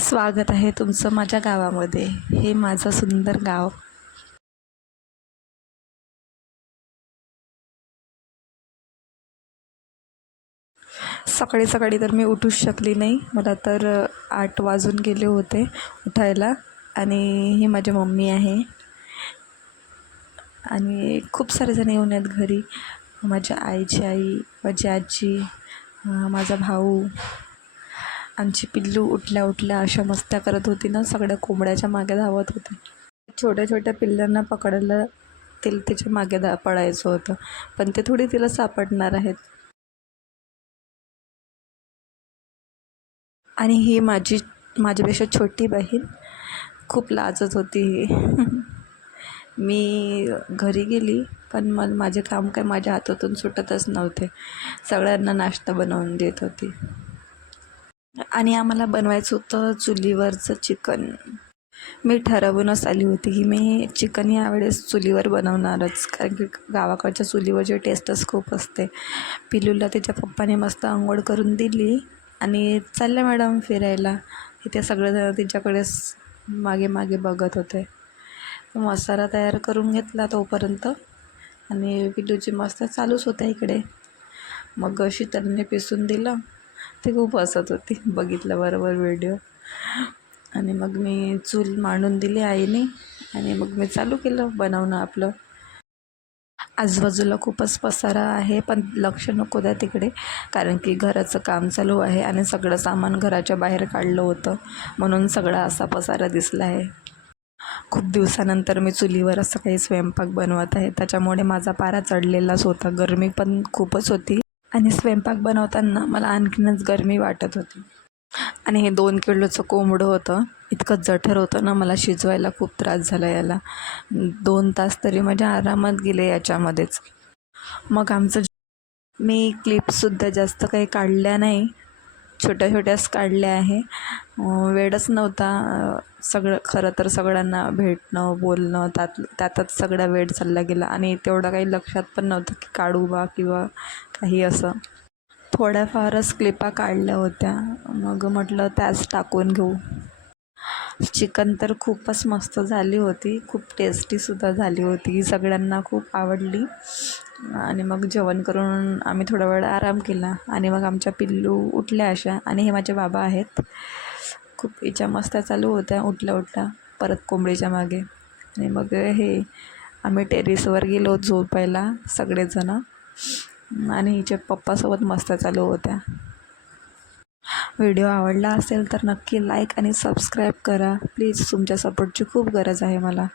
स्वागत आहे तुमचं माझ्या गावामध्ये. हे माझं सुंदर गाव. सकाळी सकाळी तर मी उठूच शकली नाही. मला तर 8 वाजून गेले होते उठायला. आणि ही माझी मम्मी आहे आणि खूप सारे जण येऊन आहेत घरी. माझ्या आईची आई, माझी आजी, माझा भाऊ, आमची पिल्लू उठल्या उठल्या अशा मस्त्या करत होती ना, सगळ्या कोंबड्याच्या मागे धावत होते. छोट्या छोट्या पिल्लांना पकडायला त्याच्या मागे पळायचं होतं, पण ते थोडी तिला सापडणार आहेत. आणि ही माझ्यापेक्षा छोटी बहीण खूप लाजत होती ही. मी घरी गेली, पण माझे काम काय माझ्या हातातून सुटतच नव्हते. सगळ्यांना नाश्ता बनवून देत होती. आणि आम्हाला बनवायचं होतं चुलीवरचं चिकन. मी ठरवूनच आली होती की मी चिकन यावेळेस चुलीवर बनवणारच, कारण की गावाकडच्या चुलीवरची टेस्टच खूप असते. पिलूला तिच्या पप्पाने मस्त अंघोळ करून दिली आणि चालल्या मॅडम फिरायला. इथे सगळेजण तिच्याकडेच मागे मागे बघत होते. मसाला तयार करून घेतला तोपर्यंत, आणि पिलूची मस्त चालूच होत्या इकडे. मग शीतलने पिसून दिलं. ते खूप हसत होती बघितलं बरोबर व्हिडिओ. आणि मग मी चूल मांडून दिली आईने, आणि मग मी चालू केलं बनवणं आपलं. आजूबाजूला खूपच पसारा आहे, पण लक्ष नको द्या तिकडे, कारण की घराचं काम चालू आहे आणि सगळं सामान घराच्या बाहेर काढलं होतं, म्हणून सगळा असा पसारा दिसला आहे. खूप दिवसानंतर मी चुलीवर असं काही स्वयंपाक बनवत आहे, त्याच्यामुळे माझा पारा चढलेलाच होता. गरमी पण खूपच होती आणि स्वयंपाक बनवताना मला आणखीनच गरमी वाटत होती. आणि हे 2 किलोचं कोंबडं होतं. इतकं जठर होतं ना, मला शिजवायला खूप त्रास झाला याला. 2 तास तरी माझ्या आरामात गेले याच्यामध्येच. मग मी क्लिपसुद्धा जास्त काही काढल्या नाही, छोट्या छोट्याच काढल्या आहे. वेळच नव्हता. सगळं खरं तर सगळ्यांना भेटणं, बोलणं, त्यातच सगळा वेळ चालला गेला, आणि तेवढं काही लक्षात पण नव्हतं की काढू बा किंवा काही असं. थोड्याफारच क्लिपा काढल्या होत्या, मग म्हटलं त्याच टाकून घेऊ. चिकन तर खूपच मस्त झाली होती, खूप टेस्टीसुद्धा झाली होती, सगळ्यांना खूप आवडली. आणि मग जेवण करून आम्ही थोडा वेळ आराम केला, आणि मग आमच्या पिल्लू उठल्या अशा, आणि हे माझे बाबा आहेत. खूप हिच्या मस्त्या चालू होत्या उठल्या उठल्या परत कोंबडीच्या मागे. आणि मग आम्ही टेरेसवर गेलो झोपायला सगळेजणं, आणि हिच्या पप्पासोबत मस्त्या चालू होत्या. व्हिडिओ आवडला असेल तर नक्की लाईक आणि सबस्क्राईब करा प्लीज. तुमच्या सपोर्टची खूप गरज आहे मला.